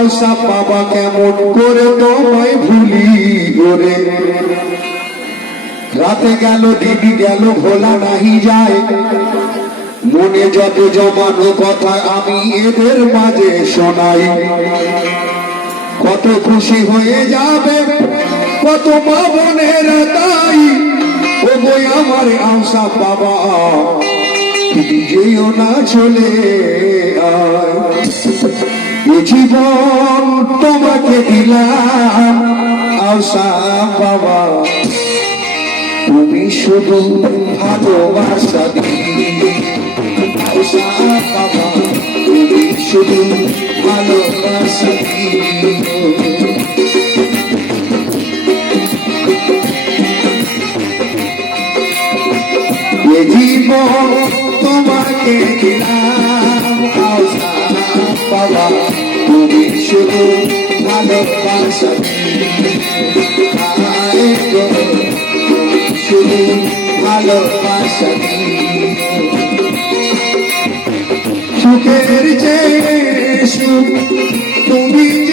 আশা বাবা কেমন করে তোমায় ভুলি করে রাতে গেল, দিদি গেল, ভোলা নাহি যায়। মনে যত জমানো কথা আমি এদের মাঝে শোনাই। কত খুশি হয়ে যাবে, কত মা বোনের তাই। ও বই আমার আশা বাবা যেও না চলে এ জীবন তোমাকে দিলাম আশা বাবা। তুমি শুধু ভালোবাসা দিয়ে আশা বাবা। তুমি শুধু ভালোবাসা দিয়ে জীবন তোমাকে দিলাম। বাবা তুমি শুধু ভালোবাসা। শুধু ভালোবাসা। সুখের চেয়ে সুখ তুমি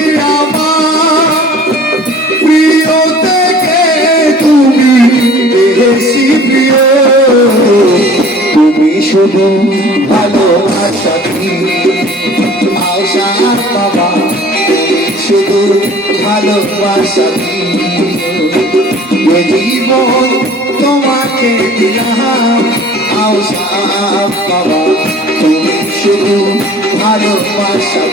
শুধু ভালোবাসা আশার আশা বাবা, শুধু ভালোবাসা জীবন তোমাকে দিলাম আশা বাবা, তুমি শুধু ভালোবাসা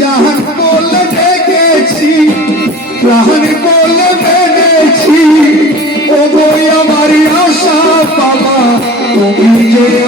জাহান বলে ডেকেছি জাহান বলে মেনেছি। ও বই আমার আশা বাবা তুমি যে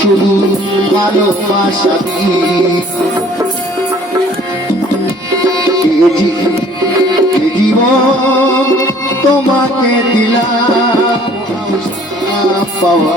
শুধু ভালোবাসা জীবন তোমাকে দিলাম পাওয়া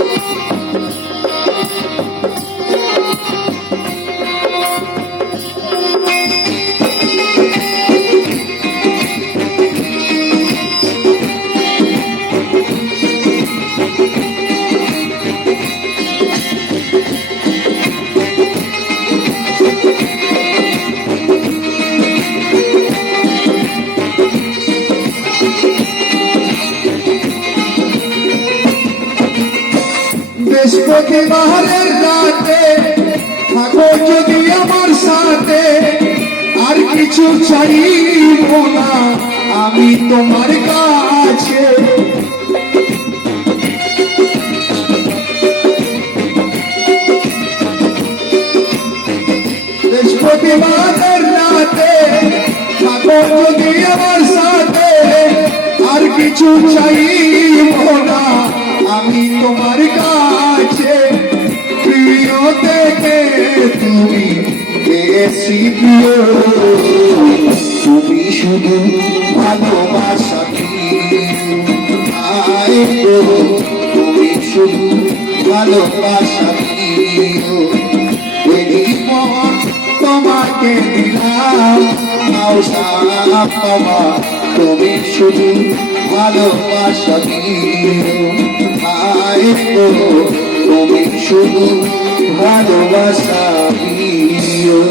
বৃহস্পতিবারের রাতে, থাকো যদি আমার সাথে, আর কিছু চাইব না, আমি তোমার কাছে। রাতে, থাকো যদি আমার সাথে, আর কিছু চাইব না, আমি তোমার কাছে। বেশি প্রিয় তুমি শুধু ভালোবাসা তুমি শুধু ভালোবাসা তোমাকে দিলাম তুমি শুধু ভালোবাসা গো, তুমি শুধু ভালোবাসা দিও।